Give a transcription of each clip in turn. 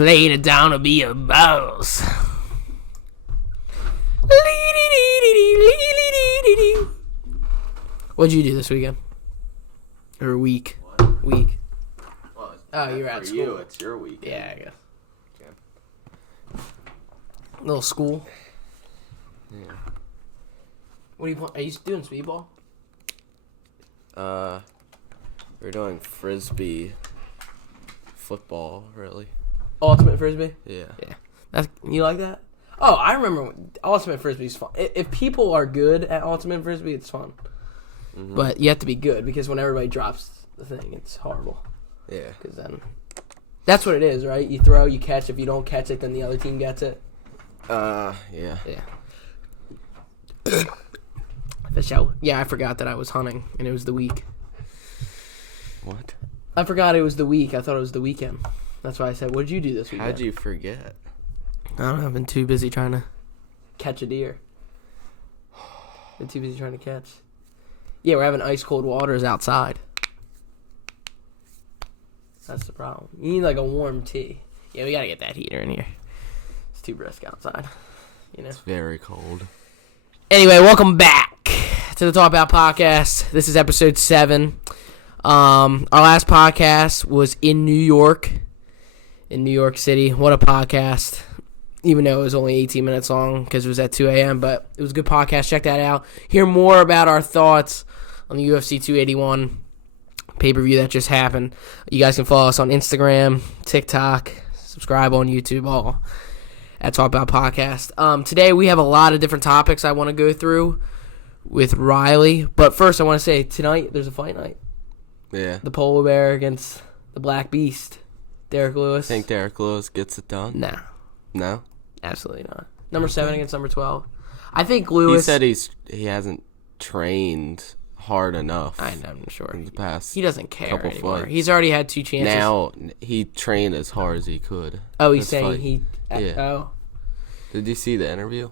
played it down to be a boss. What'd you do this weekend? Or week? What? Week. Well, Oh, you're at for school. you, it's your weekend. Yeah, I guess. Little school. Yeah. What are you playing? Are you doing speedball? We're doing frisbee football, really. Ultimate frisbee. Yeah. Yeah. You like that? Oh, I remember ultimate frisbee's fun. If people are good at ultimate frisbee, it's fun. Mm-hmm. But you have to be good because when everybody drops the thing, it's horrible. Yeah. Because then that's what it is, right? You throw, you catch. If you don't catch it, then the other team gets it. Yeah. Yeah. For sure. Yeah, I forgot that I was hunting and it was the week. What? I forgot it was the week. I thought it was the weekend. That's why I said, what did you do this weekend? How'd you forget? I don't know. I've been too busy trying to catch a deer. Been too busy trying to catch. Yeah, we're having ice cold waters outside. That's the problem. You need like a warm tea. Yeah, we gotta get that heater in here. It's too brisk outside. You know. It's very cold. Anyway, welcome back to the Talk About podcast. This is episode 7. Our last podcast was in New York City. What a podcast. Even though it was only 18 minutes long because it was at 2 a.m., but it was a good podcast. Check that out. Hear more about our thoughts on the UFC 281 pay-per-view that just happened. You guys can follow us on Instagram, TikTok, subscribe on YouTube, all at Talk About Podcast. Today we have a lot of different topics I want to go through with Riley. But first I want to say tonight there's a fight night. Yeah. The Polar Bear against the Black Beast, Derek Lewis. Think Derek Lewis gets it done? Nah. No? Absolutely not. Number 7 against number 12. I think Lewis... He said he hasn't trained hard enough. I'm sure. In the past He doesn't care couple anymore. fights. He's already had 2 chances. Now, he trained as hard as he could. Oh, he's this saying fight. he... Yeah. Oh. Did you see the interview?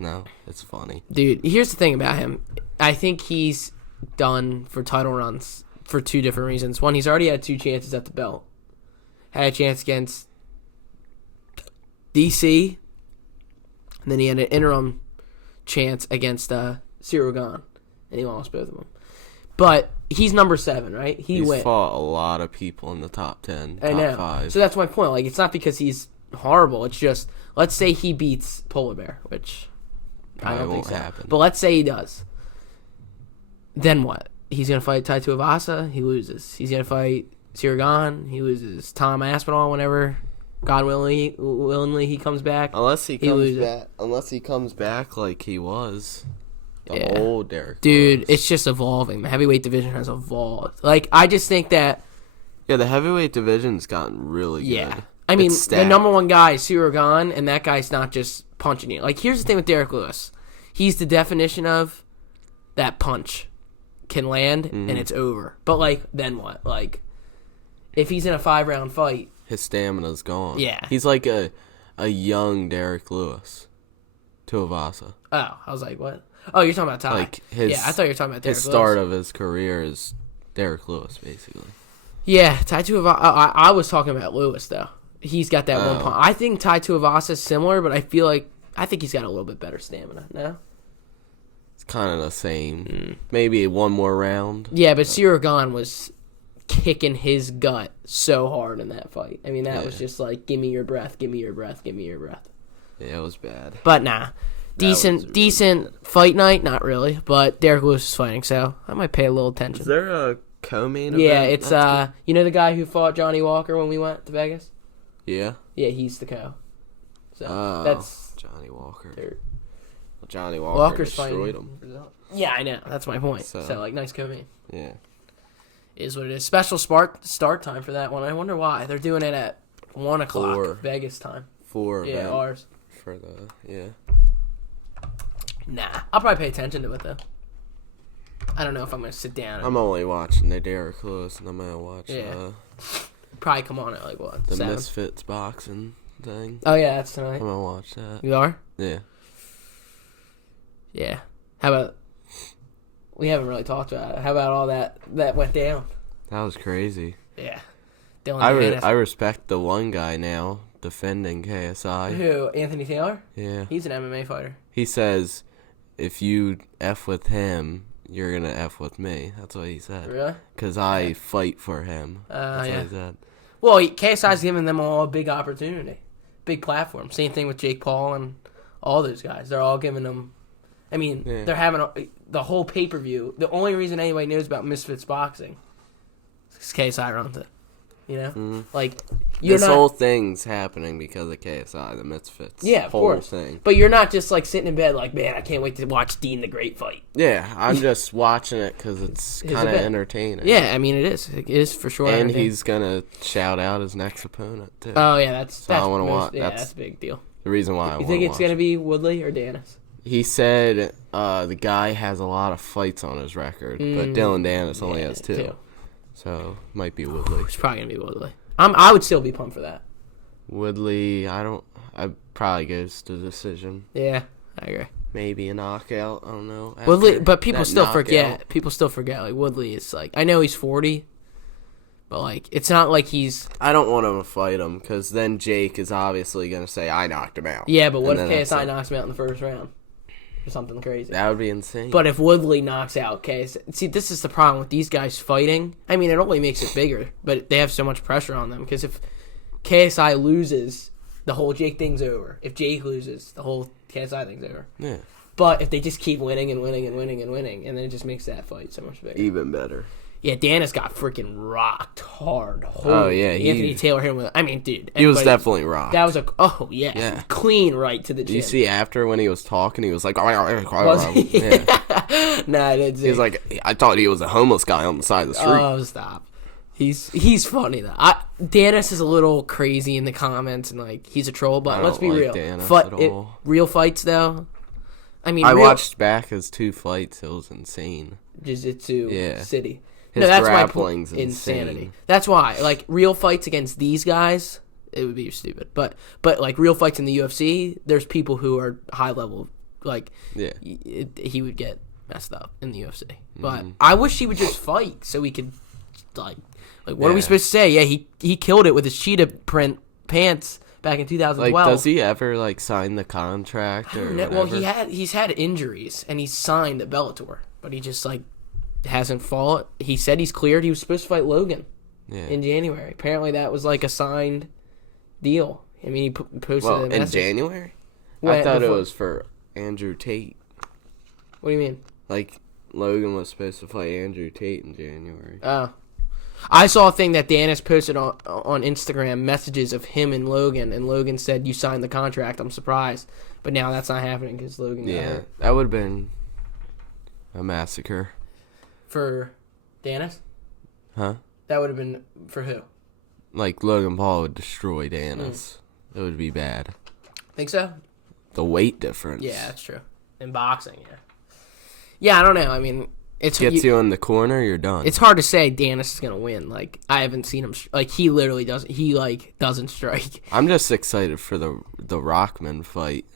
No? It's funny. Dude, here's the thing about him. I think he's done for title runs for 2 different reasons. One, he's already had 2 chances at the belt. Had a chance against DC, and then he had an interim chance against Cyril Gane, and he lost both of them. But he's number 7, right? He's went. fought a lot of people in the top 10, I know. top 5. So that's my point. Like, it's not because he's horrible. It's just, let's say he beats Polar Bear, which I don't think so. Happen. But let's say he does. Then what? He's going to fight Tai Tuivasa. He loses. He's going to fight Cyril Gane. He loses. Tom Aspinall whenever, God willingly, he comes back. Unless he comes back like he was. The old Derek Dude, Lewis. it's just evolving. The heavyweight division has evolved. Like, I just think that... Yeah, the heavyweight division's gotten really good. Yeah. I mean, the number 1 guy is Cyril Gane, and that guy's not just punching you. Like, here's the thing with Derek Lewis. He's the definition of that punch can land, and it's over. But, like, then what? Like, if he's in a 5-round fight... His stamina's gone. Yeah. He's like a young Derek Lewis. Tuivasa. Oh, I was like, what? Oh, you're talking about Ty. Like his, I thought you were talking about Derek his start Lewis. of his career is Derek Lewis, basically. Yeah, Tai Tuivasa. I was talking about Lewis, though. He's got that one punch. I think Tai Tuivasa is similar, but I think he's got a little bit better stamina. No? It's kind of the same. Maybe one more round. Yeah, but Cyril Gane was kicking his gut so hard in that fight. I mean, that was just like, give me your breath, give me your breath, give me your breath. Yeah, it was bad. But nah. Decent fight night, not really, but Derek Lewis is fighting, so I might pay a little attention. Is there a co-main event? Yeah, it's you know the guy who fought Johnny Walker when we went to Vegas? Yeah. Yeah, he's the co. So that's Johnny Walker. Well, Johnny Walker Walker's destroyed fighting. him. Yeah, I know. That's my point. So like nice co-main. Yeah. Is what it is. Special start time for that one. I wonder why they're doing it at 1:00 Vegas time. 4 Yeah, ours. For the Nah, I'll probably pay attention to it though. I don't know if I'm gonna sit down. I'm only watching the Derek Lewis, and I'm gonna watch probably come on at like what? the 7? Misfits boxing thing. Oh yeah, that's tonight. I'm gonna watch that. You are? Yeah. Yeah. How about? We haven't really talked about it. How about all that went down? That was crazy. Yeah. Dylan I respect the one guy now defending KSI. Who? Anthony Taylor? Yeah. He's an MMA fighter. He says, if you F with him, you're going to F with me. That's what he said. Really? Because I fight for him. That's what he said. Well, KSI's giving them all a big opportunity. Big platform. Same thing with Jake Paul and all those guys. They're all giving them... I mean, they're having the whole pay-per-view. The only reason anybody knows about Misfits boxing is KSI runs it. You know? Mm-hmm. Like, this whole thing's happening because of KSI, the Misfits. Yeah, of course. Thing. But you're not just, like, sitting in bed like, man, I can't wait to watch Dean the Great fight. Yeah, I'm just watching it because it's kind of entertaining. Yeah, I mean, it is. It is for sure. And he's going to shout out his next opponent, too. Oh, yeah, that's I want to watch. Yeah, that's a big deal. The reason why I want to watch. You think it's going to be Woodley or Danis? He said the guy has a lot of fights on his record, but Dylan Danis only has 2. So, might be Woodley. It's probably going to be Woodley. I would still be pumped for that. Woodley, I probably goes to decision. Yeah, I agree. Maybe a knockout, I don't know. Woodley, but people still forget. People still forget. Like, Woodley is like, I know he's 40, but like, it's not like he's... I don't want him to fight him, because then Jake is obviously going to say, I knocked him out. Yeah, but what if KSI knocks him out in the first round? Or something crazy. That would be insane. But if Woodley knocks out KSI... See, this is the problem with these guys fighting. I mean, it only makes it bigger, but they have so much pressure on them, because if KSI loses, the whole Jake thing's over. If Jake loses, the whole KSI thing's over. Yeah. But if they just keep winning and winning and winning and winning, and then it just makes that fight so much bigger. Even better. Yeah, Danis got freaking rocked hard. Yeah. Anthony Taylor hit him with... I mean, dude. He was definitely rocked. That was yeah. Clean right to the chin. Did you see after when he was talking, he was like... Was he? Yeah. Nah, I didn't see. He was like, I thought he was a homeless guy on the side of the street. Oh, stop. He's funny, though. Danis is a little crazy in the comments, and, like, he's a troll, but let's be real. Real fights, though... I watched back his 2 fights. It was insane. Jiu-Jitsu City. His grappling's insanity. That's why, like, real fights against these guys, it would be stupid. But like, real fights in the UFC, there's people who are high level. Like, he would get messed up in the UFC. But I wish he would just fight so we could, like what are we supposed to say? Yeah, he killed it with his cheetah print pants back in 2012. Like, does he ever, like, sign the contract or whatever? Well, he's had injuries, and he's signed at Bellator, but he just, like, hasn't fought. He said he's cleared. He was supposed to fight Logan in January. Apparently, that was, like, a signed deal. I mean, he posted a message. In January? I thought it was for Andrew Tate. What do you mean? Like, Logan was supposed to fight Andrew Tate in January. Oh. I saw a thing that Danis posted on Instagram, messages of him and Logan said, you signed the contract. I'm surprised. But now that's not happening because Logan got hurt. That would have been a massacre. For Danis? Huh? That would have been for who? Like, Logan Paul would destroy Danis. It would be bad. Think so? The weight difference. Yeah, that's true. In boxing, yeah. Yeah, I don't know. I mean... Gets you in the corner, you're done. It's hard to say Danis is gonna win. Like, I haven't seen him. Like, he literally doesn't. He doesn't strike. I'm just excited for the Rockman fight.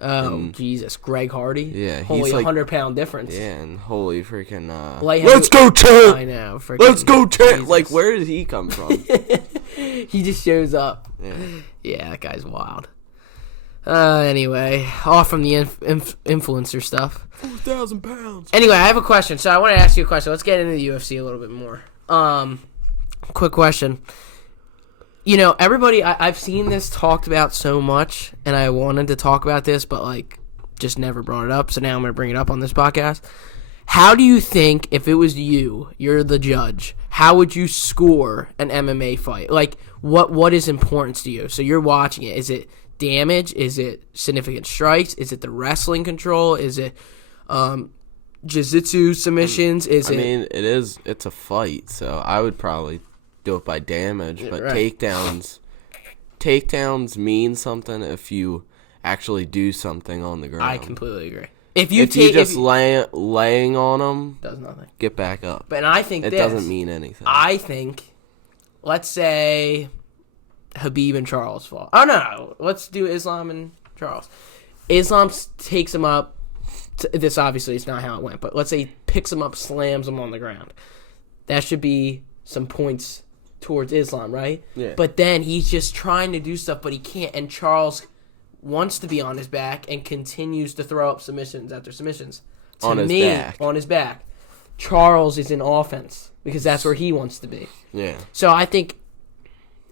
Oh, Jesus, Greg Hardy. Yeah, holy 100-pound difference. Yeah, and holy freaking. Let's go, Chandler. I know. Let's go, Chandler. Like, where did he come from? He just shows up. Yeah, that guy's wild. Anyway, off from the influencer stuff. 4,000 pounds. Anyway, I have a question. So I want to ask you a question. Let's get into the UFC a little bit more. Quick question. You know, everybody, I've seen this talked about so much, and I wanted to talk about this, but, like, just never brought it up. So now I'm going to bring it up on this podcast. How do you think, if it was you're the judge, how would you score an MMA fight? Like, what is important to you? So you're watching it. Is it damage? Is it significant strikes? Is it the wrestling control? Is it jiu-jitsu submissions? It's a fight, so I would probably do it by damage, but takedowns mean something if you actually do something on the ground. I completely agree. If you just laying on them, does nothing. Get back up. But I think it doesn't mean anything. I think, let's say Habib and Charles fall. Oh, no. Let's do Islam and Charles. Islam takes him up. This obviously is not how it went, but let's say he picks him up, slams him on the ground. That should be some points towards Islam, right? Yeah. But then he's just trying to do stuff, but he can't. And Charles wants to be on his back and continues to throw up submissions after submissions. On his back. Charles is in offense because that's where he wants to be. Yeah. So I think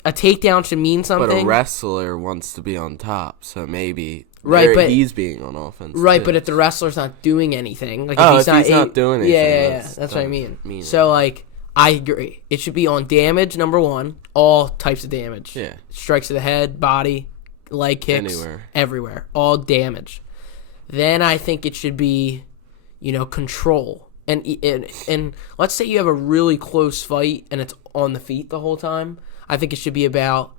a takedown should mean something. But a wrestler wants to be on top, so maybe but he's being on offense. Right, too. But if the wrestler's not doing anything, like if he's not doing anything, yeah, that's what I mean. So like, I agree. It should be on damage, number one, all types of damage. Yeah. Strikes to the head, body, leg kicks, everywhere, all damage. Then I think it should be, control. And let's say you have a really close fight and it's on the feet the whole time. I think it should be about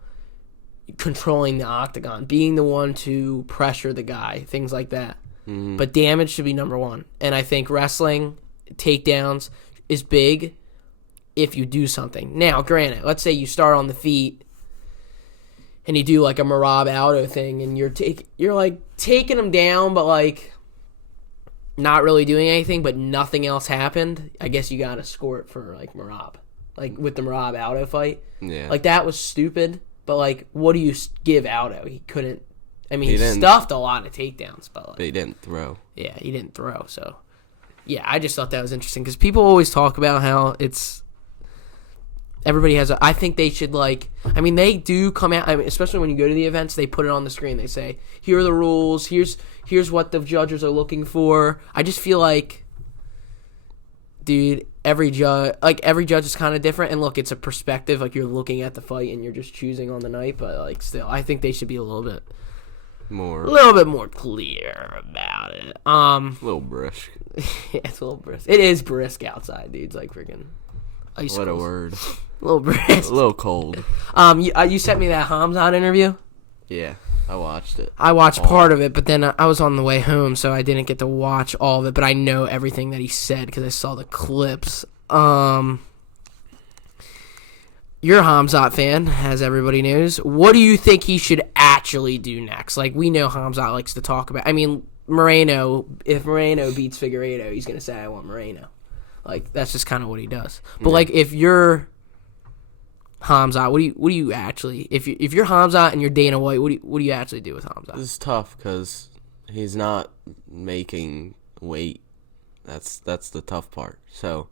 controlling the octagon, being the one to pressure the guy, things like that. Mm-hmm. But damage should be number one. And I think wrestling, takedowns, is big if you do something. Now, granted, let's say you start on the feet and you do like a Marab Aldo thing and you're like taking him down, but like not really doing anything, but nothing else happened. I guess you gotta score it for like Marab, like with the Marab Aldo fight. Yeah, like that was stupid. But like, what do you give Aldo? He couldn't. I mean, he stuffed a lot of takedowns, but he didn't throw. Yeah, he didn't throw. So yeah, I just thought that was interesting because people always talk about how it's. Everybody has I think they should they do come out, especially when you go to the events, they put it on the screen. They say, here are the rules, here's what the judges are looking for. I just feel like, dude, every judge is kind of different. And look, it's a perspective, like you're looking at the fight and you're just choosing on the night. But like still, I think they should be a little bit more clear about it. A little brisk. Yeah, it's a little brisk. It is brisk outside, dude. It's like freaking icicles. What a word. A little brisk. A little cold. You sent me that Khamzat interview? Yeah, I watched it. I watched part of it, but then I was on the way home, so I didn't get to watch all of it, but I know everything that he said because I saw the clips. You're a Khamzat fan, as everybody knows. What do you think he should actually do next? Like, we know Khamzat likes to talk about... I mean, if Moreno beats Figueiredo, he's going to say, I want Moreno. Like, that's just kind of what he does. But, like, if you're Khamzat, what do you actually... If you're Khamzat and you're Dana White, what do you actually do with Khamzat? This is tough because he's not making weight. That's the tough part. So,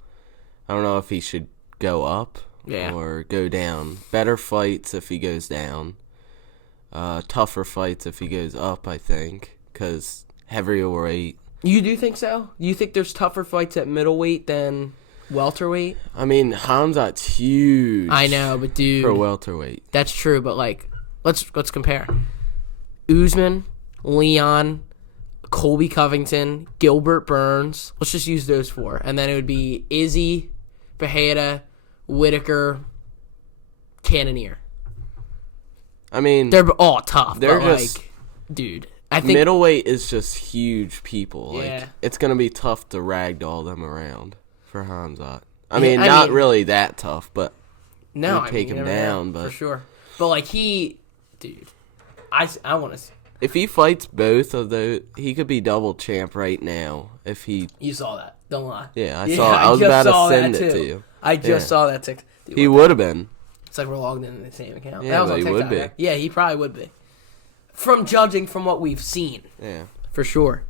I don't know if he should go up or go down. Better fights if he goes down. Tougher fights if he goes up, I think, because heavier weight. You do think so? You think there's tougher fights at middleweight than welterweight? I mean, Khamzat's huge. I know, but dude, for welterweight, that's true. But like, let's compare. Usman, Leon, Colby Covington, Gilbert Burns. Let's just use those four, and then it would be Izzy, Fajeda, Whitaker, Cannonier. I mean, they're all tough. They're but just, like, dude. I think middleweight is just huge people. Yeah. Like, it's gonna be tough to ragdoll them around for Khamzat. I mean, not really that tough, but take him down. But for sure. But like dude, I want to. If he fights both of those, he could be double champ right now. If he, you saw that? Don't lie. Yeah, I saw. I was about to send it to you. I just saw that TikTok. He would have been. It's like we're logged in the same account. Yeah, that was but on TikTok, he would be. right? Yeah, he probably would be. From judging from what we've seen. Yeah. For sure.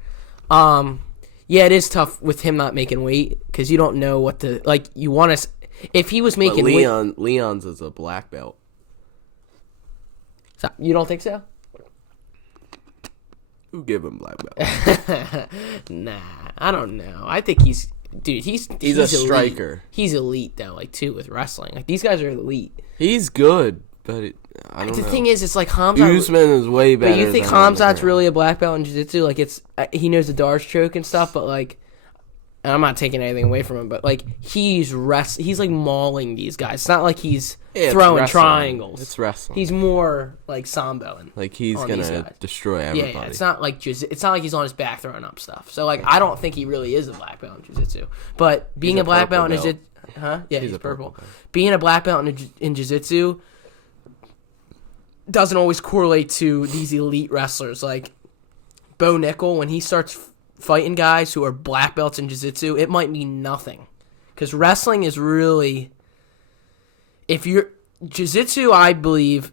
Yeah, it is tough with him not making weight because you don't know what to like. You want to, if he was making weight. Leon's is a black belt. So, you don't think so? Who give him black belt? Nah, I don't know. I think he's a striker. He's elite though, like too with wrestling. Like these guys are elite. He's good, but I don't know. The thing is, it's like Khamzat. Usman is way better. But you think Khamzat's really a black belt in jiu-jitsu? Like he knows the Dar's choke and stuff, but like, and I'm not taking anything away from him, but like he's like mauling these guys. It's not like he's throwing triangles. It's wrestling. He's more like samboing. Like he's gonna destroy everybody. Yeah, it's not like he's on his back throwing up stuff. So like I don't think he really is a black belt in jiu-jitsu. But being a black belt in jiu-jitsu, yeah, he's purple. Being a black belt in jiu-jitsu doesn't always correlate to these elite wrestlers. Like Bo Nickel, when he starts fighting guys who are black belts in jiu-jitsu, it might mean nothing. Because wrestling is really... If you're... jiu-jitsu, I believe,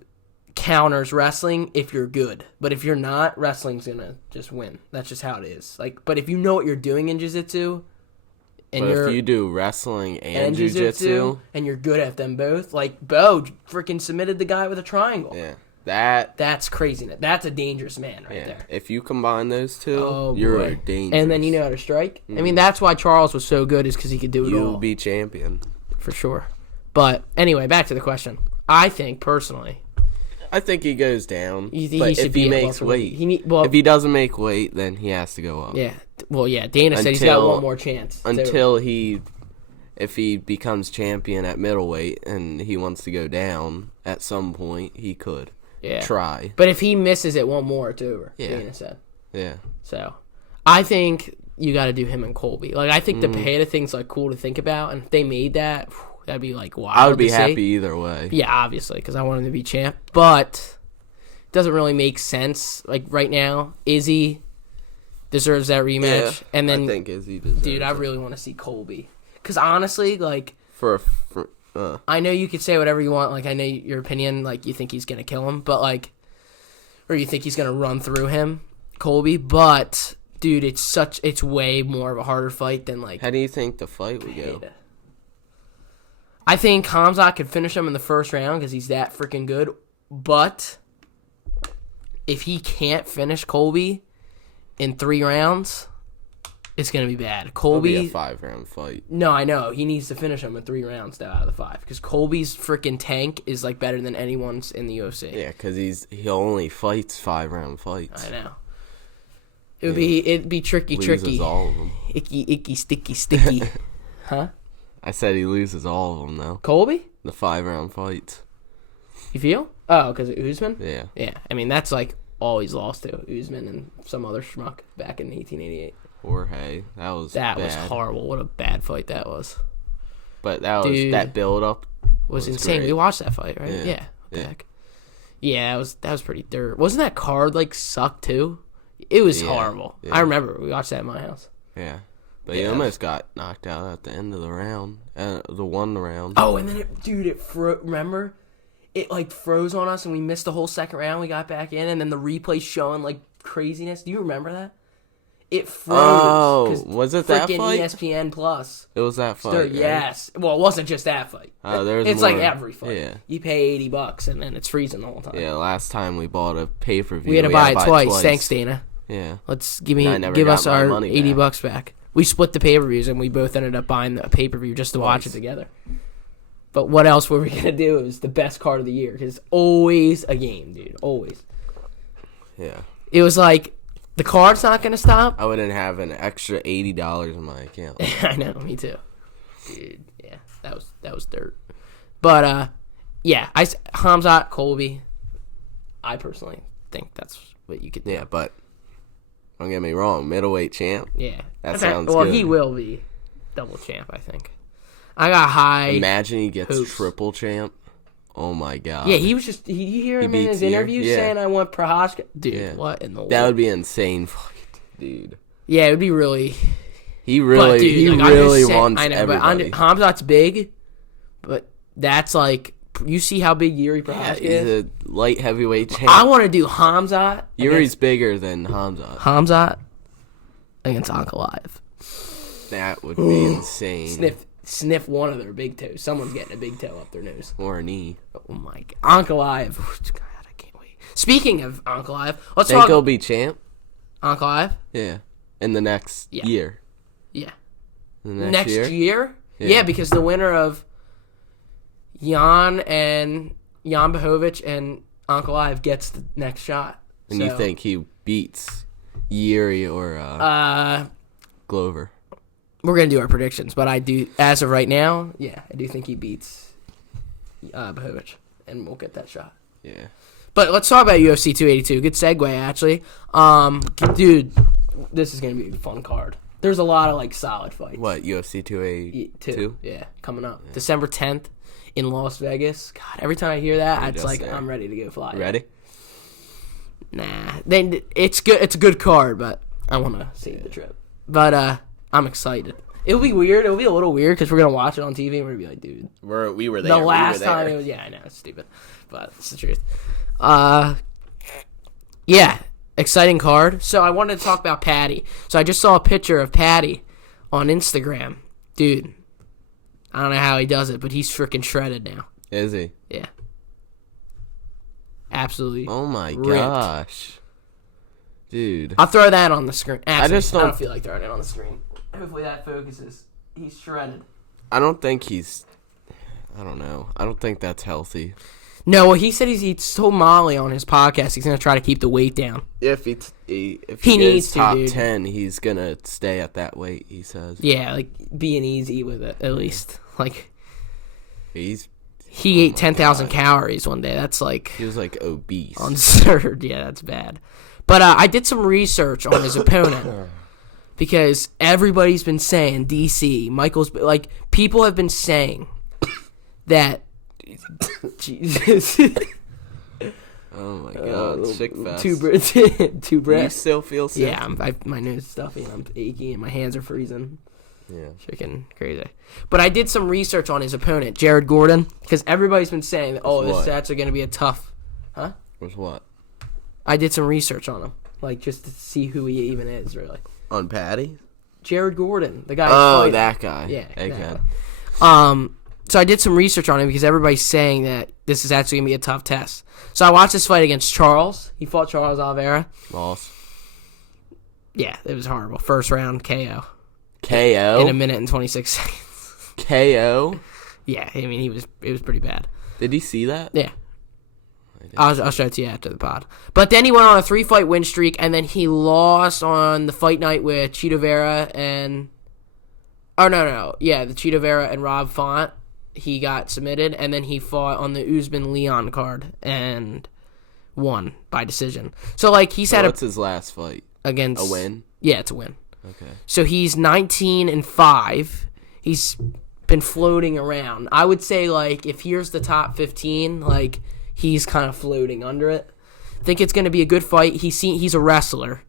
counters wrestling if you're good. But if you're not, wrestling's going to just win. That's just how it is. But if you know what you're doing in jiu-jitsu, and if you do wrestling and jiu-jitsu, and you're good at them both, Bo freaking submitted the guy with a triangle. Yeah. That's craziness. That's a dangerous man there. If you combine those two, you're dangerous. And then you know how to strike. I mean, that's why Charles was so good, is because he could do it all. You'll be champion. For sure. But anyway, back to the question. I think, personally, I think he goes down. If he makes weight. If he doesn't make weight, then he has to go up. Yeah. Well, yeah, Dana said he's got one more chance. If he becomes champion at middleweight and he wants to go down at some point, he could. Yeah. Try. But if he misses it one more, it's over, Dana said. Yeah. So, I think you got to do him and Colby. I think the Paddy thing's, cool to think about, and if they made that, that'd be, wild I would be happy either way. Yeah, obviously, because I want him to be champ. But it doesn't really make sense, right now. Izzy deserves that rematch. Yeah, and then, I think Izzy deserves dude, I really want to see Colby. Because, honestly, I know you could say whatever you want. I know your opinion. You think he's going to kill him. But, or you think he's going to run through him, Colby. But, dude, it's way more of a harder fight than, How do you think the fight would go? I think Khamzat could finish him in the first round because he's that freaking good. But if he can't finish Colby in 3 rounds, it's going to be bad. Colby... It'll be a 5-round fight. No, I know. He needs to finish him in 3 rounds out of the 5. Because Colby's freaking tank is, better than anyone's in the UFC. Yeah, because he only fights 5-round fights. I know. It'd be tricky. Loses all of them. Icky, sticky. Huh? I said he loses all of them, though. Colby? The 5-round fights. You feel? Oh, because of Usman? Yeah. Yeah. I mean, that's, all he's lost to. Usman and some other schmuck back in 1888. Jorge. That was horrible. What a bad fight that was. But that build-up was insane. Great. We watched that fight, right? Yeah. Yeah, that was pretty dirt. Wasn't that card, sucked, too? It was horrible. Yeah. I remember. We watched that at my house. Yeah. But he almost got knocked out at the end of the round. The round. Oh, and then it remember? It, froze on us, and we missed the whole second round. We got back in, and then the replay showing, craziness. Do you remember that? It froze. Oh, was it that fight? ESPN Plus. It was that fight, right? Yes. Well, it wasn't just that fight. It's more, every fight. Yeah. You pay $80, and then it's freezing the whole time. Yeah, last time we bought a pay-per-view. We had to buy it twice. Thanks, Dana. Yeah. Let's give us our $80 back. We split the pay-per-views, and we both ended up buying the pay-per-view just to watch it together. But what else were we going to do? It was the best card of the year, because it's always a game, dude. Always. Yeah. It was the card's not going to stop. I wouldn't have an extra $80 in my account. I know, me too. Dude, yeah, that was dirt. But, yeah, Khamzat, Colby, I personally think that's what you could do. Yeah, but don't get me wrong, middleweight champ. Yeah. That sounds good. Well, he will be double champ, I think. I got high. Imagine he gets triple champ. Oh my god. Yeah, he was just. Did you hear him in his interview saying I want Prochazka? Dude, what in the world? That would be insane, dude. Yeah, it would be really. He really wants everybody. But Khamzat's big, but that's you see how big Yuri Prochazka is. He's a light heavyweight champ. I want to do Khamzat. Yuri's bigger than Khamzat. Khamzat against Ankalaev. That would be insane. Sniff one of their big toes. Someone's getting a big toe up their nose. Or a knee. Oh my god. Ankalaev. God, I can't wait. Speaking of Ankalaev, let's talk. Think he'll be champ? Ankalaev? Yeah. In the next year. Yeah. Next year? Yeah, because the winner of Jan Blachowicz and Ankalaev gets the next shot. And you think he beats Yuri or Glover? We're going to do our predictions, but I do, as of right now, I do think he beats Blachowicz, and we'll get that shot. Yeah. But let's talk about UFC 282. Good segue, actually. Dude, this is going to be a fun card. There's a lot of, solid fights. What, UFC 282? Yeah, coming up. Yeah. December 10th in Las Vegas. God, every time I hear that, it's I'm ready to go fly. Ready? Nah. Then it's good. It's a good card, but I want to save the trip. But, I'm excited. It'll be weird. It'll be a little weird because we're going to watch it on TV and we're going to be like, dude. We were there. The last time it was, I know, it's stupid. But it's the truth. Yeah, exciting card. So I wanted to talk about Paddy. So I just saw a picture of Paddy on Instagram. Dude, I don't know how he does it, but he's freaking shredded now. Is he? Yeah. Absolutely. Oh my ripped. gosh. Dude. I'll throw that on the screen. Actually, I don't feel like throwing it on the screen. Hopefully that focuses. He's shredded. I don't think he's... I don't know. I don't think that's healthy. No, well, he said he told Molly on his podcast he's going to try to keep the weight down. If he needs to, top dude. 10, he's going to stay at that weight, he says. Yeah, like, being easy with it, at least. Like, he ate 10,000 calories one day. That's like... He was, like, obese. Absurd. Yeah, that's bad. But I did some research on his opponent. Because everybody's been saying, DC, Michael's... Like, people have been saying that... Jesus. Oh, my God. Sick fest. Two breaths. You still feel sick? Yeah, my nose is stuffy and I'm achy and my hands are freezing. Yeah. Freaking crazy. But I did some research on his opponent, Jared Gordon, because everybody's been saying, this stats are going to be a tough... Huh? Was what? I did some research on him, like, just to see who he even is, really. On Paddy? Jared Gordon, the guy. Oh, that guy. Yeah. Okay. So I did some research on him because everybody's saying that this is actually going to be a tough test. So I watched this fight against Charles. He fought Charles Oliveira. Lost. Yeah, it was horrible. First round KO. KO? In a minute and 26 seconds. KO? Yeah, I mean, it was pretty bad. Did he see that? Yeah. I'll show it to you after the pod. But then he went on a 3-fight win streak, and then he lost on the fight night with Cheeto Vera and... Oh, no. Yeah, the Cheeto Vera and Rob Font. He got submitted, and then he fought on the Usman Leon card and won by decision. So, like, he's had what's his last fight? Against... A win? Yeah, it's a win. Okay. So he's 19-5. He's been floating around. I would say, like, if here's the top 15, like... He's kind of floating under it. I think it's going to be a good fight. He's a wrestler.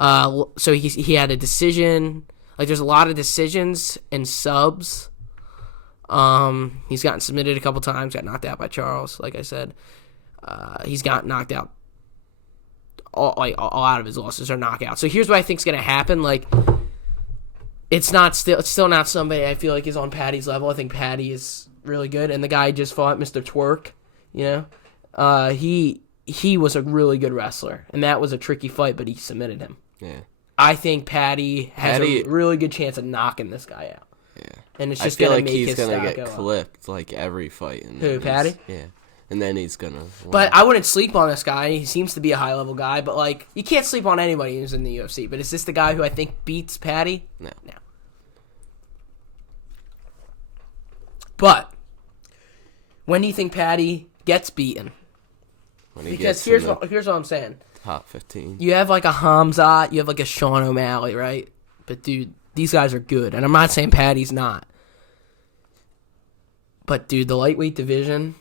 So he had a decision. Like, there's a lot of decisions and subs. He's gotten submitted a couple times. Got knocked out by Charles, like I said. He's got knocked out. All out of his losses are knockouts. So here's what I think is going to happen. Like, it's still not somebody I feel like is on Paddy's level. I think Paddy is really good. And the guy just fought, Mr. Twerk. You know, he was a really good wrestler, and that was a tricky fight, but he submitted him. Yeah. I think Paddy has a really good chance of knocking this guy out. Yeah. And it's just going to make his he's going to stock get go clipped like every fight. And Who, Paddy? Yeah. And then he's going to... But I wouldn't sleep on this guy. He seems to be a high-level guy, but, like, you can't sleep on anybody who's in the UFC. But is this the guy who I think beats Paddy? No. But when do you think Paddy gets beaten? Because here's what I'm saying. Top 15. You have like a Khamzat, you have like a Sean O'Malley, right? But dude, these guys are good, and I'm not saying Paddy's not. But dude, the lightweight division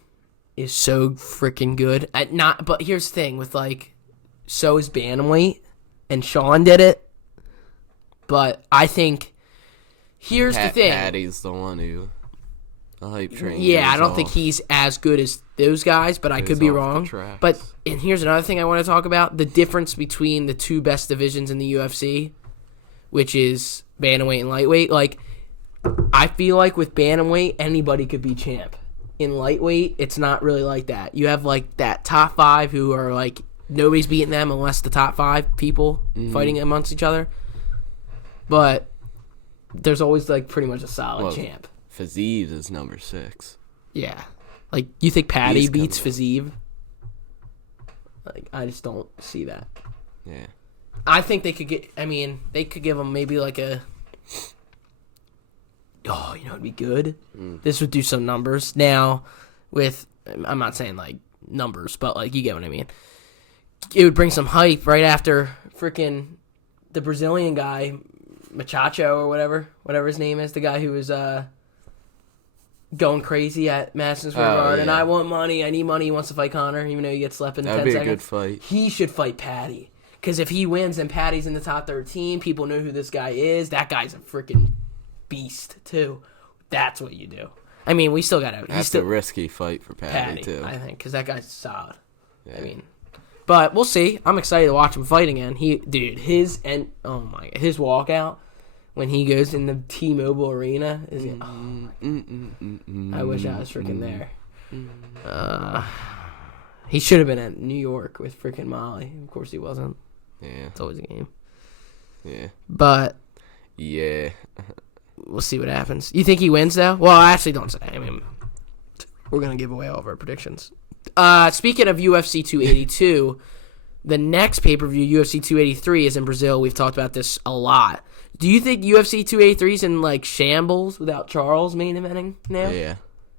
is so freaking good. But here's the thing with like, so is bantamweight, and Sean did it. But I think here's the thing. Paddy's the one who. Hype train. Yeah, I don't think he's as good as those guys, but I could be wrong. But and here's another thing I want to talk about: the difference between the two best divisions in the UFC, which is bantamweight and lightweight. Like, I feel like with bantamweight, anybody could be champ. In lightweight, it's not really like that. You have like that top 5 who are like nobody's beating them unless the top 5 people fighting amongst each other. But there's always like pretty much a solid champ. Fiziev is number 6. Yeah. Like, you think Paddy beats Fiziev? Like, I just don't see that. Yeah. I think they could give him maybe like a... Oh, you know, it'd be good. This would do some numbers. Now, I'm not saying, like, numbers, but, like, you get what I mean. It would bring some hype right after freaking the Brazilian guy, Machacho or whatever his name is, the guy who was... going crazy at Madison Square Garden. I want money. I need money. He wants to fight Conor, even though he gets slept in 10 seconds. That'd be a good fight. He should fight Paddy. Because if he wins and Paddy's in the top 13, people know who this guy is. That guy's a freaking beast too. That's what you do. I mean, we still got to. That's a risky fight for Paddy too. I think, because that guy's solid. Yeah. I mean, but we'll see. I'm excited to watch him fight again. His walkout when he goes in the T-Mobile Arena is. I wish I was freaking there. He should have been at New York with freaking Molly. Of course he wasn't. Yeah. It's always a game. Yeah. But. Yeah. We'll see what happens. You think he wins, though? Well, I actually don't say. I mean, we're going to give away all of our predictions. Speaking of UFC 282, the next pay-per-view, UFC 283, is in Brazil. We've talked about this a lot. Do you think UFC 283 is in, like, shambles without Charles main eventing now? Yeah.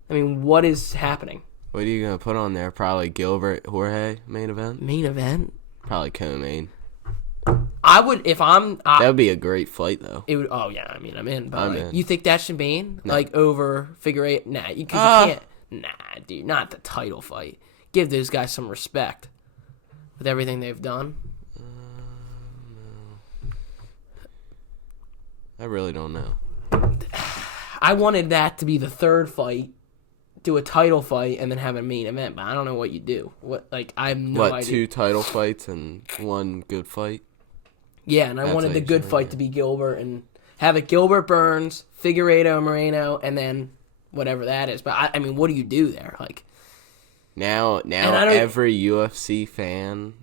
I mean, what is happening? What are you going to put on there? Probably Gilbert Jorge main event? Main event? Probably co-main. I would, if I'm... that would be a great fight, though. It would. Oh, yeah, I mean, I'm in. But I'm like, in. you think that should be in? No. Like, over figure eight? Nah, you can't. Nah, dude, not the title fight. Give those guys some respect with everything they've done. No. I really don't know. I wanted that to be the third fight, do a title fight, and then have a main event, but I don't know what you do. I have no idea. 2 title fights and 1 good fight? Yeah, and I wanted the good fight to be Gilbert, and have it Gilbert Burns, Figueiredo Moreno, and then whatever that is. But, I mean, what do you do there? Like, Now every UFC fan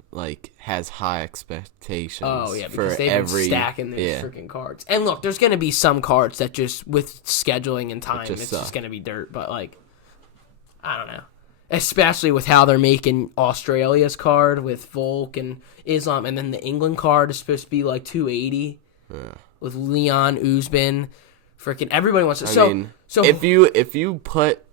has high expectations. Oh yeah, because for they've been stacking those freaking cards. And look, there's going to be some cards that just with scheduling and time, it's just going to be dirt. But I don't know, especially with how they're making Australia's card with Volk and Islam, and then the England card is supposed to be like 280 with Leon Usman. Freaking everybody wants it. So if you put.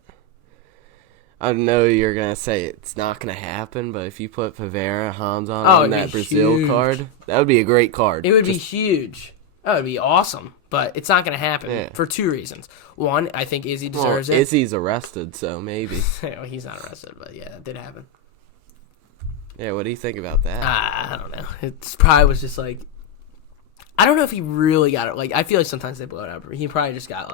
I know you're going to say it's not going to happen, but if you put Pereira, Khamzat on that Brazil card, that would be a great card. It would be huge. That would be awesome, but it's not going to happen for 2 reasons. One, I think Izzy deserves it. Izzy's arrested, so maybe. Well, he's not arrested, but yeah, it did happen. Yeah, what do you think about that? I don't know. It probably was just like... I don't know if he really got it. I feel like sometimes they blow it up. He probably just got,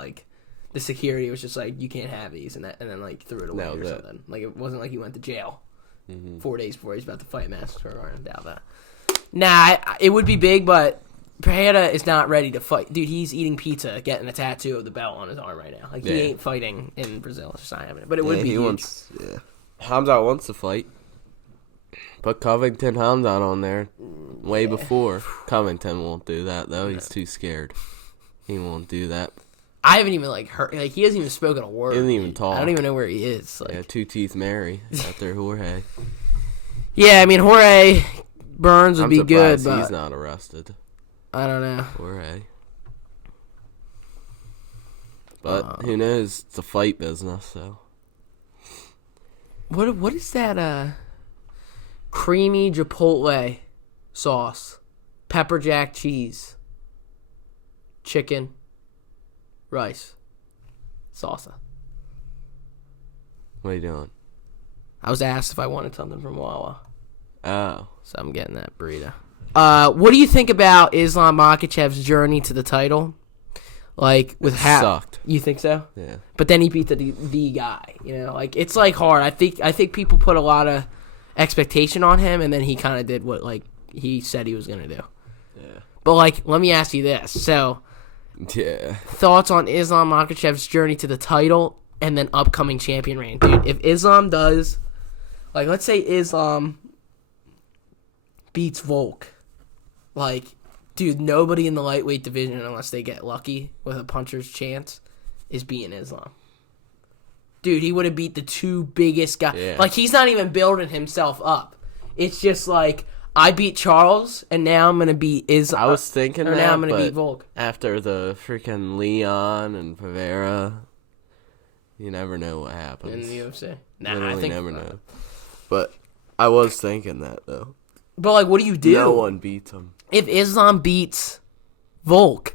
the security was just like, you can't have these, and then threw it away or something. It wasn't like he went to jail 4 days before he's about to fight Madison Square Garden. I doubt that. Nah, it would be big, but Pereira is not ready to fight. Dude, he's eating pizza, getting a tattoo of the belt on his arm right now. He ain't fighting in Brazil. It's just not happening. But it would be huge. Khamzat wants to fight. Put Covington Khamzat on there way before. Covington won't do that, though. He's too scared. He won't do that. I haven't even heard. He hasn't even spoken a word. He doesn't even talk. I don't even know where he is. Two Teeth Mary out there, Jorge. Yeah, I mean Jorge Burns would be good, but he's not arrested. I don't know. Jorge. But who knows? It's a fight business, so. What is that? Creamy chipotle sauce, pepper jack cheese, chicken. Rice. Salsa. What are you doing? I was asked if I wanted something from Wawa. Oh. So I'm getting that burrito. What do you think about Islam Makhachev's journey to the title? With sucked. You think so? Yeah. But then he beat the guy. It's hard. I think people put a lot of expectation on him, and then he kind of did what he said he was gonna do. Yeah. But let me ask you this. So. Yeah. Thoughts on Islam Makhachev's journey to the title and then upcoming champion reign, dude. If Islam does, let's say Islam beats Volk, dude, nobody in the lightweight division, unless they get lucky with a puncher's chance, is beating Islam. Dude, he would have beat the 2 biggest guys. Yeah. He's not even building himself up. It's just I beat Charles, and now I'm going to beat Islam. I was thinking that, now I'm going to beat Volk. After the freaking Leon and Pereira, you never know what happens. In the UFC? Nah, Literally I think... never know. But I was thinking that, though. But, what do you do? No one beats him. If Islam beats Volk,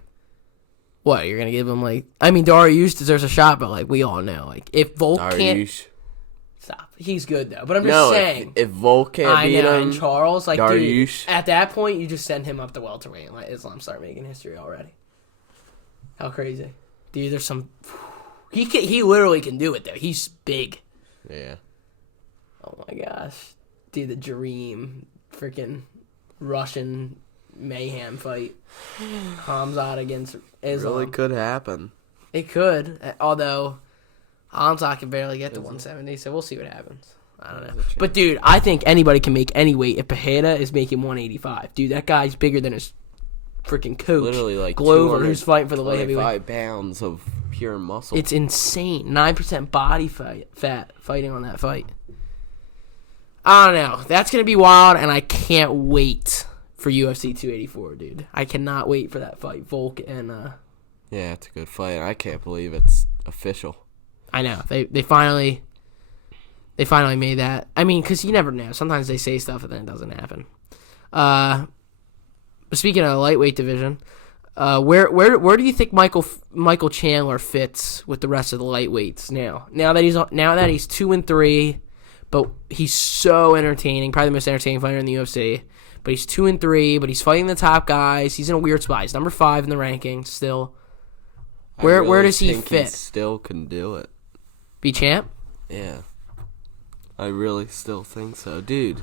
what, you're going to give him, I mean, Darisuh deserves a shot, but, we all know, if Volk can't... Stop. He's good, though. But I'm just saying. If Volk can't beat him, and Charles, Darisuh. Dude, at that point, you just send him up to welterweight and let Islam start making history already. How crazy. Dude, there's some... He literally can do it, though. He's big. Yeah. Oh, my gosh. Dude, the dream. Freaking Russian mayhem fight. Khamzat against Islam. Really could happen. It could. Although, Khamzat can barely get to 170, so we'll see what happens. I don't know. But, dude, I think anybody can make any weight if Pereira is making 185. Dude, that guy's bigger than his freaking coach. Literally, like, Glover, who's fighting for the light heavyweight. 5 pounds of pure muscle. It's insane. 9% body fat fighting on that fight. I don't know. That's going to be wild, and I can't wait for UFC 284, dude. I cannot wait for that fight. Volk and... Yeah, it's a good fight. I can't believe it's official. I know. They finally made that. I mean, because you never know. Sometimes they say stuff and then it doesn't happen. Speaking of the lightweight division, where do you think Michael Chandler fits with the rest of the lightweights now? Now that he's 2-3, but he's so entertaining, probably the most entertaining fighter in the UFC. But he's 2-3, but he's fighting the top guys. He's in a weird spot. He's number 5 in the rankings still. Where does he fit? He still can do it. Be champ? Yeah. I really still think so. Dude,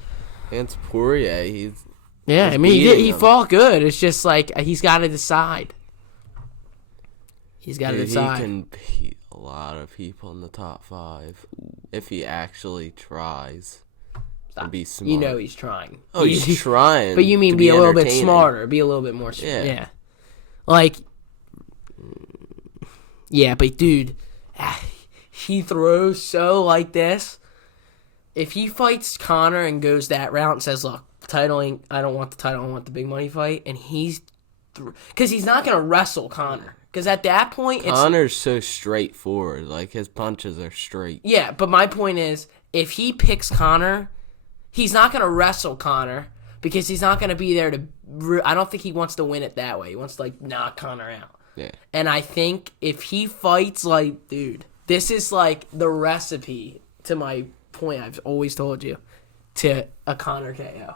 against Poirier, he's... Yeah, I mean, he fought good. It's just like he's got to decide. He's got to decide. He can beat a lot of people in the top 5 if he actually tries to be smart. You know he's trying. Oh, he's trying. But you mean be a little bit smarter. Be a little bit more smart. Yeah. Like, yeah, but dude, he throws so like this. If he fights Conor and goes that route and says, look, titling, I don't want the title, I want the big money fight, and he's... Because he's not going to wrestle Conor. Because at that point, Conor's so straightforward. Like, his punches are straight. Yeah, but my point is, if he picks Conor, he's not going to wrestle Conor because he's not going to be there to... I don't think he wants to win it that way. He wants to, like, knock Conor out. Yeah. And I think if he fights, like, dude, this is, like, the recipe to my point I've always told you, to a Conor KO.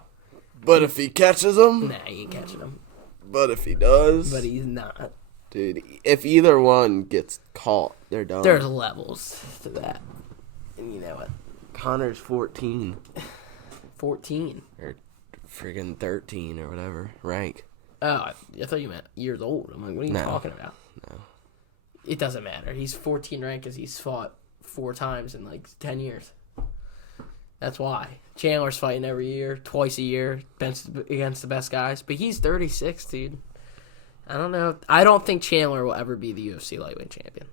But if he catches him? Nah, he ain't catching him. But if he does? But he's not. Dude, if either one gets caught, they're done. There's levels to that. And you know what? Conor's 14. 14? Or friggin' 13 or whatever. Rank. Oh, I thought you meant years old. I'm like, what are you talking about? No. It doesn't matter. He's 14 rank because he's fought 4 times in like 10 years. That's why. Chandler's fighting every year, twice a year, against the best guys. But he's 36, dude. I don't know. I don't think Chandler will ever be the UFC lightweight champion.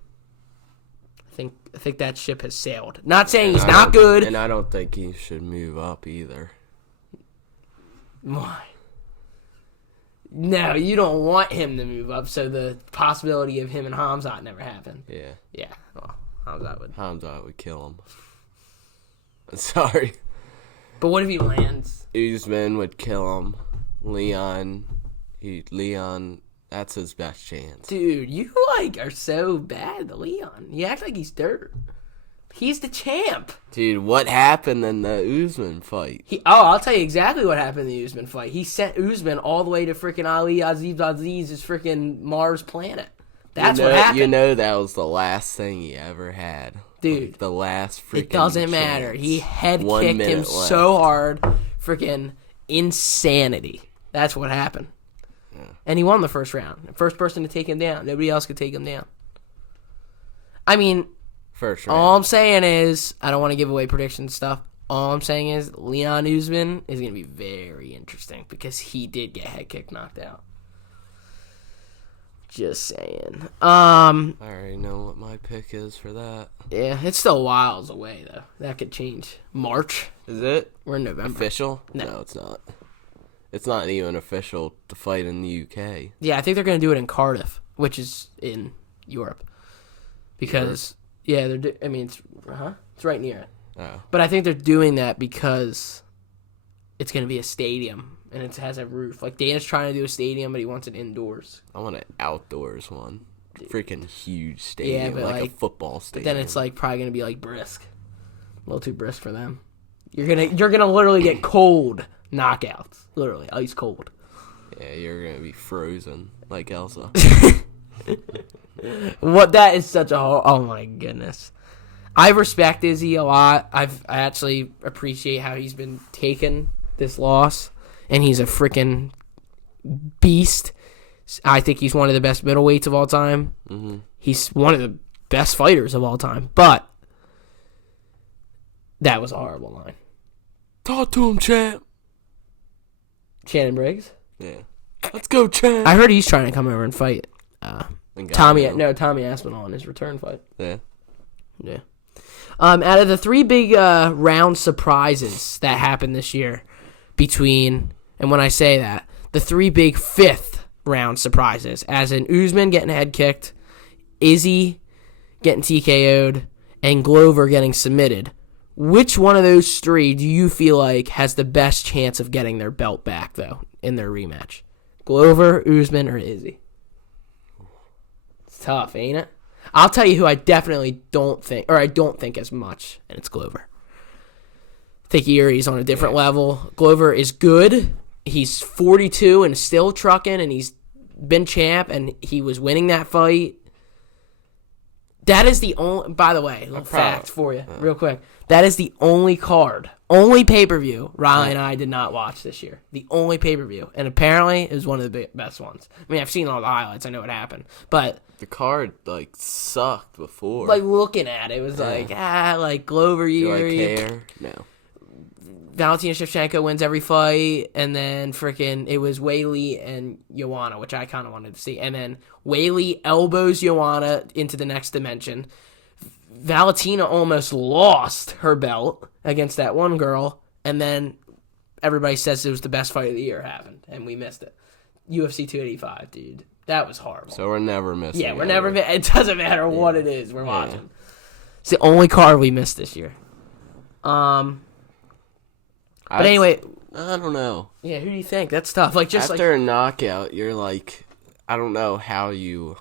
I think that ship has sailed. Not saying he's not good. And I don't think he should move up either. Why? No, you don't want him to move up, so the possibility of him and Khamzat never happen. Yeah. Yeah. Well, Khamzat would kill him. Sorry. But what if he lands? Usman would kill him. Leon, that's his best chance. Dude, you are so bad to Leon. You act like he's dirt. He's the champ. Dude, what happened in the Usman fight? I'll tell you exactly what happened in the Usman fight. He sent Usman all the way to freaking Ali Aziz's freaking Mars planet. That's what happened. You know that was the last thing he ever had. Dude. Like the last freaking It doesn't chance. matter. He head kicked him so hard. Freaking insanity. That's what happened. Yeah. And he won the first round. First person to take him down. Nobody else could take him down. I mean... First round. All I'm saying is, I don't want to give away prediction stuff. All I'm saying is, Leon Usman is going to be very interesting because he did get head kick knocked out. Just saying. I already know what my pick is for that. Yeah, it's still miles away, though. That could change. March. Is it? We're in November. Official? No, it's not. It's not even official to fight in the UK. Yeah, I think they're going to do it in Cardiff, which is in Europe. Because... Yeah, it's right near it. Oh. But I think they're doing that because it's going to be a stadium and it has a roof. Like Dana's trying to do a stadium, but he wants it indoors. I want an outdoors one. Freaking huge stadium, yeah, but like a football stadium. But then it's like probably going to be like brisk. A little too brisk for them. You're gonna literally get cold knockouts. Literally, ice cold. Yeah, you're going to be frozen like Elsa. What that is such a oh my goodness. I respect Izzy a lot. I actually appreciate how he's been taking this loss, and he's a freaking beast. I think he's one of the best middleweights of all time. Mm-hmm. He's one of the best fighters of all time. But that was a horrible line. Talk to him, champ. Shannon Briggs? Yeah. Let's go, champ. I heard he's trying to come over and fight Tommy Aspinall in his return fight. Yeah. Yeah. Out of the three big round surprises that happened this year between, and when I say that, the three big fifth round surprises, as in Usman getting head kicked, Izzy getting TKO'd, and Glover getting submitted, which one of those three do you feel like has the best chance of getting their belt back, though, in their rematch? Glover, Usman, or Izzy? It's tough, ain't it? I'll tell you who I definitely don't think as much, and it's Glover. I think Erie's on a different level. Glover is good. He's 42 and still trucking, and he's been champ, and he was winning that fight. That is the only, by the way, little fact for you, real quick. That is the only pay-per-view Riley and I did not watch this year. The only pay-per-view. And apparently, it was one of the best ones. I mean, I've seen all the highlights. I know what happened. But the card, sucked before. Looking at it, was Glover, Yuri. Do I care? No. Valentina Shevchenko wins every fight. And then it was Weili and Joanna, which I kind of wanted to see. And then Weili elbows Joanna into the next dimension. Valentina almost lost her belt against that one girl, and then everybody says it was the best fight of the year happened, and we missed it. UFC 285, dude. That was horrible. So we're never missing. Yeah, we're never missing. It doesn't matter what it is. We're watching. It's the only card we missed this year. But anyway. I don't know. Yeah, who do you think? That's tough. After a knockout, you're I don't know how you,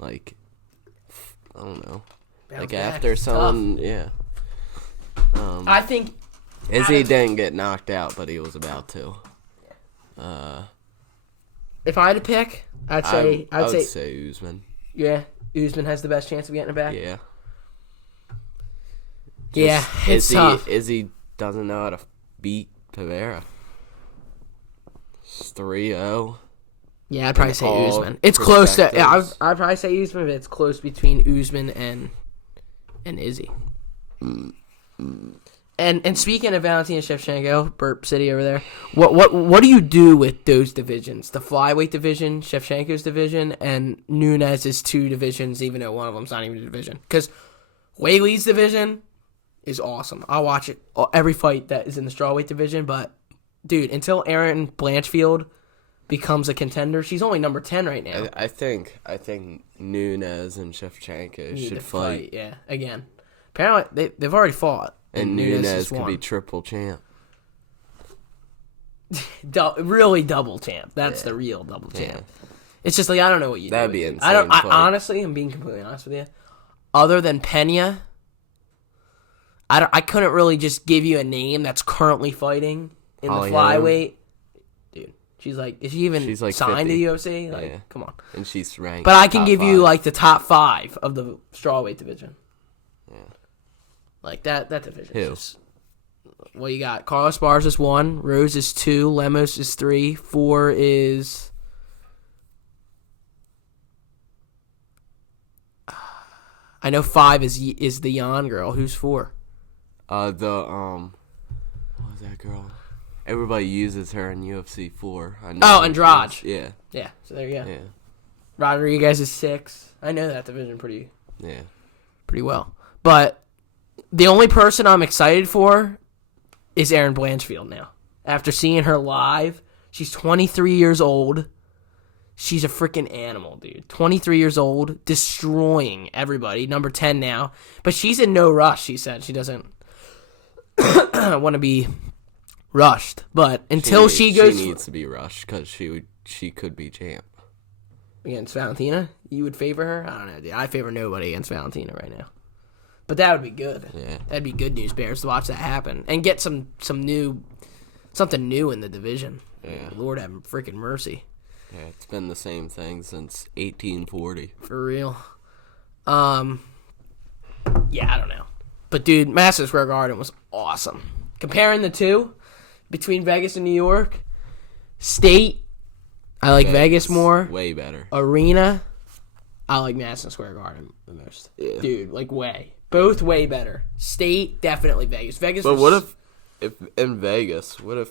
I don't know. After someone, yeah. I think Izzy didn't get knocked out, but he was about to. If I had to pick, I'd say Usman. Yeah, Usman has the best chance of getting it back. Yeah. It's tough. Izzy doesn't know how to beat Pereira. It's 3-0. Yeah, I'd probably say Usman. It's close to. Yeah, I'd probably say Usman, but it's close between Usman and Izzy. And speaking of Valentina Shevchenko, Burp City over there, what do you do with those divisions? The flyweight division, Shevchenko's division, and Nunes' two divisions, even though one of them's not even a division. Because Weili's division is awesome. I'll watch it every fight that is in the strawweight division, but dude, until Erin Blanchfield becomes a contender, she's only number 10 right now. I think Nunes and Shevchenko should fight. Yeah, again. Apparently, they've already fought. And Nunes could be triple champ. Really double champ. That's the real double champ. It's just I don't know what you do. That'd be insane. I honestly, I'm being completely honest with you. Other than Pena, I couldn't really just give you a name that's currently fighting in the flyweight. She's is she even signed 50. To the UFC? Come on. And she's ranked. But I can give you the top 5 of the strawweight division. Yeah. That division. Who? Well, you got Carlos Barros is 1, Rose is 2, Lemos is 3, 4 is. I know 5 is the Yan girl. Who's 4? What was that girl? Everybody uses her in UFC 4. I know. Oh, Andrade. Yeah. Yeah, so there you go. Yeah. Rodriguez is 6. I know that division pretty well. But the only person I'm excited for is Erin Blanchfield now. After seeing her live, she's 23 years old. She's a freaking animal, dude. 23 years old, destroying everybody. Number 10 now. But she's in no rush, she said. She doesn't want to be rushed, but until she needs to be rushed because she could be champ against Valentina. You would favor her? I don't know, dude. I favor nobody against Valentina right now, but that would be good. Yeah, that'd be good news bears to watch that happen and get something new in the division. Yeah, Lord have freaking mercy. Yeah, it's been the same thing since 1840. For real. Yeah, I don't know. But, dude, Madison Square Garden was awesome. Comparing the two, between Vegas and New York, State, I like Vegas more. Way better. Arena, I like Madison Square Garden the most. Yeah. Dude, like way. Both way better. State, definitely Vegas. But what if in Vegas, what if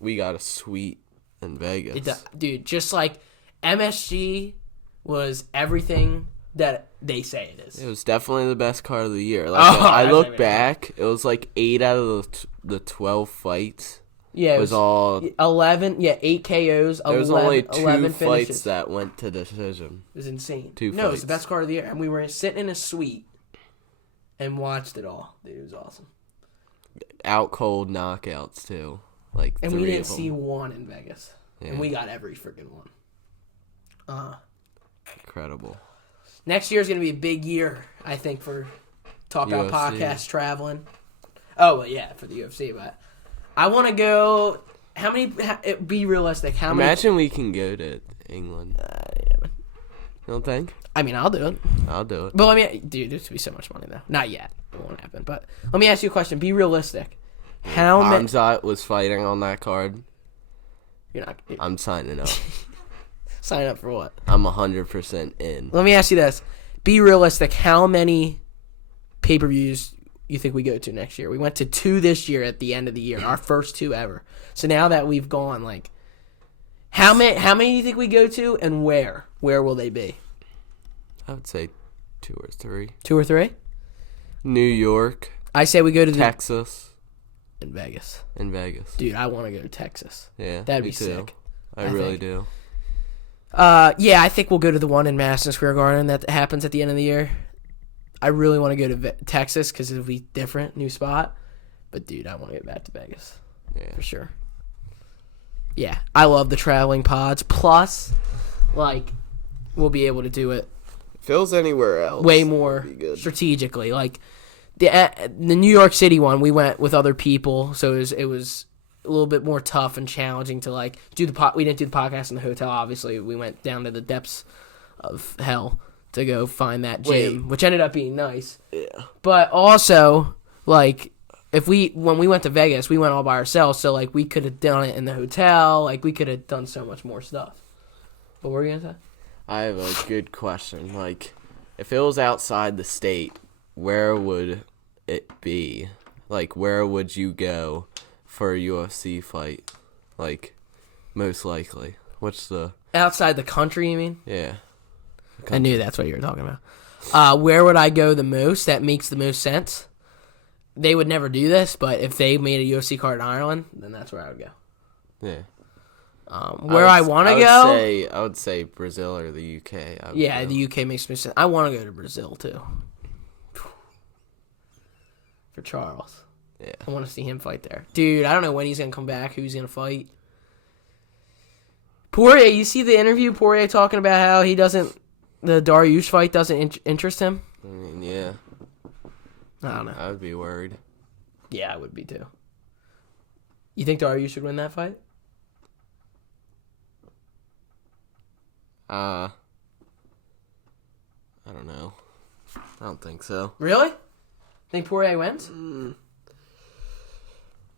we got a suite in Vegas? Dude, just like MSG was everything that they say it is. It was definitely the best card of the year. I look back, it was like 8 out of the 12 fights. Yeah, it was all 11. Yeah, 8 KOs. There was only 2 11 fights finishes. that went to decision. It was insane. 2 No, fights. it was the best card of the year, and we were sitting in a suite and watched it all. Dude, it was awesome. Out cold knockouts too, like. And 3 we didn't of them. see one in Vegas, Yeah. and we got every freaking one. Incredible. Next year is going to be a big year, I think, for Talk About UFC. Podcast traveling. Oh, well, yeah, for the UFC, but I want to go. How many? Be realistic. How many? Imagine we can go to England. Yeah. You don't think? I mean, I'll do it. I'll do it. But let me, dude, this would be so much money though. Not yet. It won't happen. But let me ask you a question. Be realistic. How many? Khamzat was fighting on that card. You're not. I'm signing up. Sign up for what? I'm 100% in. Let me ask you this. Be realistic. How many pay-per-views you think we go to next year? We went to 2 this year at the end of the year. Our first 2 ever. So now that we've gone, like, how many do you think we go to, and where? Where will they be? I would say 2 or 3. 2 or 3? New York. I say we go to Texas. In Vegas. In Vegas. Dude, I want to go to Texas. Yeah. That'd be me too. sick. I really do. Yeah, I think we'll go to the one in Madison Square Garden that happens at the end of the year. I really want to go to Texas because it'll be different, new spot. But, dude, I want to get back to Vegas. Yeah. For sure. Yeah, I love the traveling pods. Plus, like, we'll be able to do it Phil's anywhere else. way more strategically. Like, the New York City one, we went with other people, so it was a little bit more tough and challenging to, like, do the we didn't do the podcast in the hotel, obviously. We went down to the depths of hell to go find that gym, which ended up being nice. Yeah. But also, like, when we went to Vegas, we went all by ourselves, so, like, we could have done it in the hotel. Like, we could have done so much more stuff. What were you going to say? I have a good question. Like, if it was outside the state, where would it be? Like, where would you go for a UFC fight? Like, most likely. What's the... Outside the country, you mean? Yeah. I knew that's what you were talking about. Where would I go the most? That makes the most sense. They would never do this, but if they made a UFC card in Ireland, then that's where I would go. Yeah. Where I want to go? I would say Brazil or the UK. Yeah, the UK makes me sense. I want to go to Brazil, too. For Charles. Yeah. I want to see him fight there. Dude, I don't know when he's going to come back, who he's going to fight. Poirier, you see the interview? Poirier talking about how the Darisuh fight doesn't interest him? I mean, yeah. I don't know. I would be worried. Yeah, I would be, too. You think Darisuh should win that fight? I don't know. I don't think so. Really? Think Poirier wins?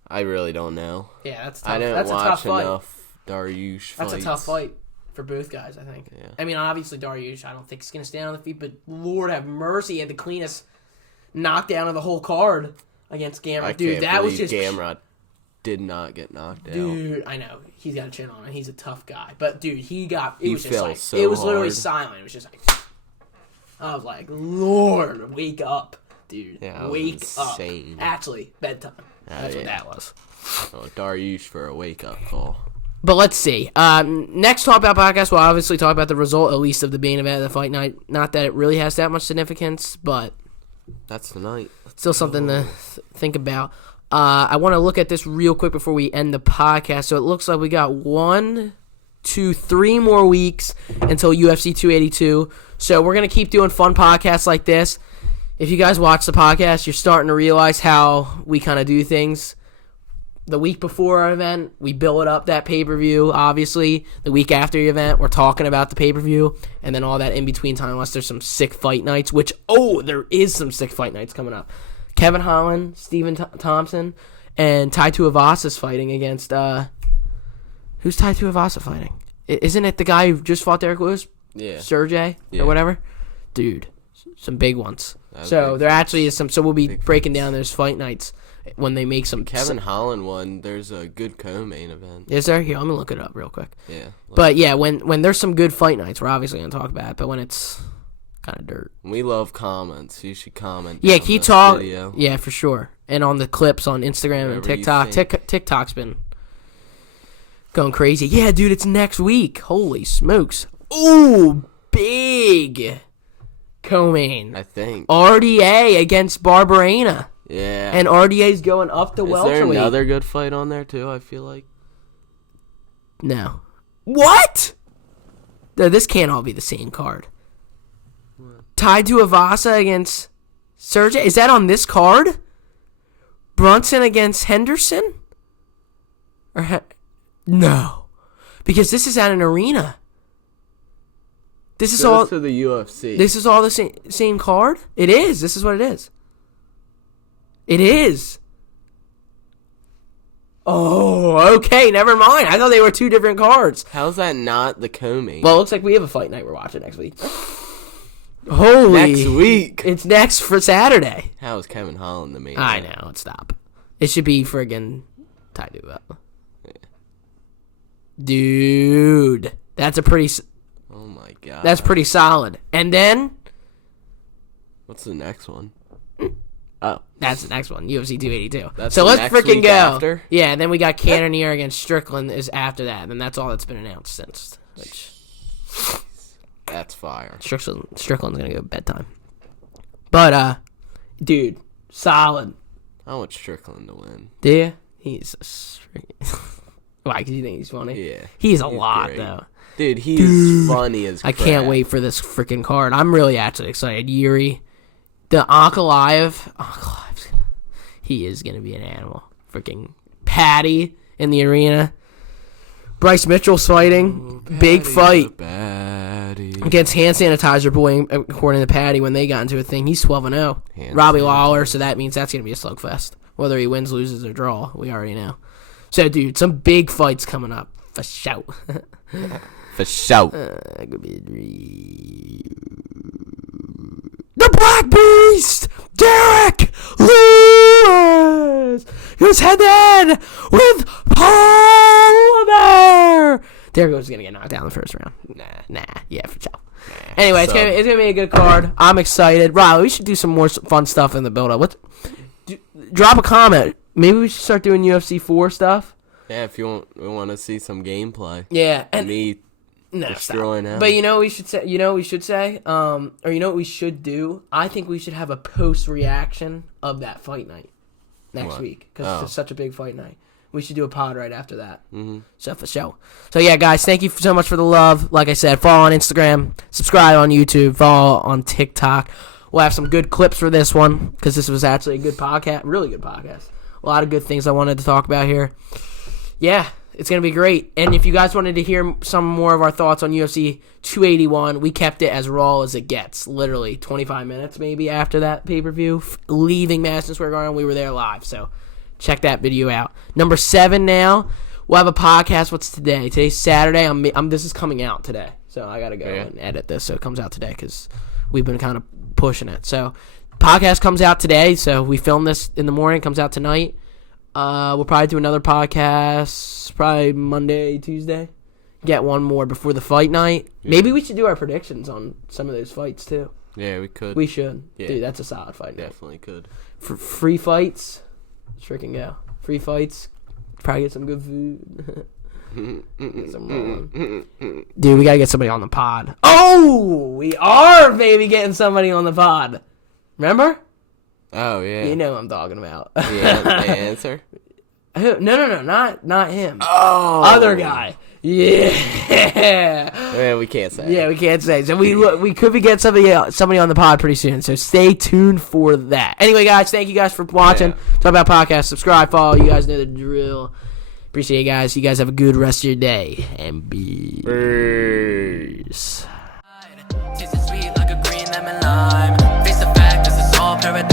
I really don't know. Yeah, that's tough. I didn't that's a tough watch fight. enough Darisuh fights. That's a tough fight for both guys, I think. Yeah. I mean, obviously Darisuh, I don't think he's going to stand on the feet, but Lord have mercy, he had the cleanest knockdown of the whole card against Gamrot. Dude, that was just... Gamrot did not get knocked out. Dude, I know. He's got a chin on him. He's a tough guy. But, dude, he was just like... so it was literally hard. silent. It was just like... I was like, Lord, wake up, dude. Yeah, wake up. insane. Actually, bedtime. That's what that was. Oh, Darisuh for a wake-up call. But let's see. Next Talk About podcast, we'll obviously talk about the result, at least of the main event of the fight night. Not that it really has that much significance, but... That's the night. Still something to think about. I want to look at this real quick before we end the podcast. So it looks like we got 1, 2, 3 more weeks until UFC 282. So we're going to keep doing fun podcasts like this. If you guys watch the podcast, you're starting to realize how we kind of do things. the week before our event, we build up that pay-per-view, obviously. The week after the event, we're talking about the pay-per-view, and then all that in-between time, unless there's some sick fight nights, which, there is some sick fight nights coming up. Kevin Holland, Stephen Thompson, and Tai Tuivasa's fighting against, who's Tai Tuivasa fighting? Isn't it the guy who just fought Derek Lewis? Yeah. Sergey? Or whatever? Dude, some big ones. So there actually is some, so we'll be breaking down those fight nights when they make some. Kevin Holland one, there's a good co-main event. Is there? Here, let me look it up real quick. Yeah. But yeah, when there's some good fight nights, we're obviously going to talk about it, but when it's kind of dirt. We love comments. You should comment. Yeah, keep talking. Yeah, for sure. And on the clips on Instagram and TikTok. TikTok's been going crazy. Yeah, dude, it's next week. Holy smokes. Ooh, big co-main. I think. RDA against Barberena. Yeah. And RDA's going up to welterweight. Is there another good fight on there, too, I feel like? No. What? No, this can't all be the same card. Tai Tuivasa against Sergey. Is that on this card? Brunson against Henderson? No. Because this is at an arena. This is all to the UFC. This is all the same card? It is. This is what it is. It is. Oh, okay. Never mind. I thought they were two different cards. How's that not the co-main? Well, it looks like we have a fight night we're watching next week. Holy. Next week. It's next for Saturday. How is Kevin Holland the main? I know. Stop. It should be friggin' Tai Tuivasa. Yeah. Dude. That's a pretty... Oh, my God. That's pretty solid. And then... What's the next one? Oh, that's the next one, UFC 282. That's so let's freaking go. After? Yeah, and then we got Cannonier against Strickland is after that, and that's all that's been announced since. Which that's fire. Strickland's gonna go bedtime. But dude, solid. I want Strickland to win. Do you? He's why? Because you think he's funny? Yeah, he's a lot great. Though. Dude, he's funny as crap. I can't wait for this freaking card. I'm really actually excited. Yuri. The Ankalaev, he is going to be an animal. Freaking Paddy in the arena. Bryce Mitchell's fighting. Big fight. Against Hand Sanitizer Boy, according to Paddy, when they got into a thing. He's 12-0. Robbie Lawler, so that means that's going to be a slugfest. Whether he wins, loses, or draw, we already know. So, dude, some big fights coming up. For shout. For shout. The Black Beast, Derek Lewis, goes head-to-head with Palmer. Derek was going to get knocked down in the first round. Nah, yeah, for sure. Anyway, it's gonna be a good card. I'm excited. Riley, we should do some more fun stuff in the build-up. Drop a comment. Maybe we should start doing UFC 4 stuff. Yeah, if we want to see some gameplay. Yeah, and me. No, stop. But you know what we should say? Or you know what we should do? I think we should have a post-reaction of that fight night next week. Because it's such a big fight night. We should do a pod right after that. Mm-hmm. So, for sure. So, yeah, guys, thank you so much for the love. Like I said, follow on Instagram, subscribe on YouTube, follow on TikTok. We'll have some good clips for this one, because this was actually a good podcast, really good podcast. A lot of good things I wanted to talk about here. Yeah. It's going to be great. And if you guys wanted to hear some more of our thoughts on UFC 281, we kept it as raw as it gets. Literally 25 minutes maybe after that pay-per-view. Leaving Madison Square Garden, we were there live. So check that video out. Number 7 now. We'll have a podcast. What's today? Today's Saturday. This is coming out today. So I got to go and edit this so it comes out today because we've been kind of pushing it. So podcast comes out today. So we filmed this in the morning. Comes out tonight. We'll probably do another podcast probably Monday, Tuesday. Get one more before the fight night. Yeah. Maybe we should do our predictions on some of those fights too. Yeah, we could. We should. Yeah. Dude, that's a solid fight night. Definitely could. For free fights, freaking go. Free fights, probably get some good food. Dude, we gotta get somebody on the pod. Oh, we are, baby, getting somebody on the pod. Remember? Oh, yeah. You know what I'm talking about. Yeah, the answer? No, not him. Oh. Other guy. Yeah. Man, we can't say. Yeah, we can't say. So we could be getting somebody on the pod pretty soon. So stay tuned for that. Anyway, guys, thank you guys for watching. Talk About Podcast. Subscribe, follow. You guys know the drill. Appreciate it, guys. You guys have a good rest of your day. And peace. Tastes sweet like a green lemon lime. Face the fact, this is all paradise.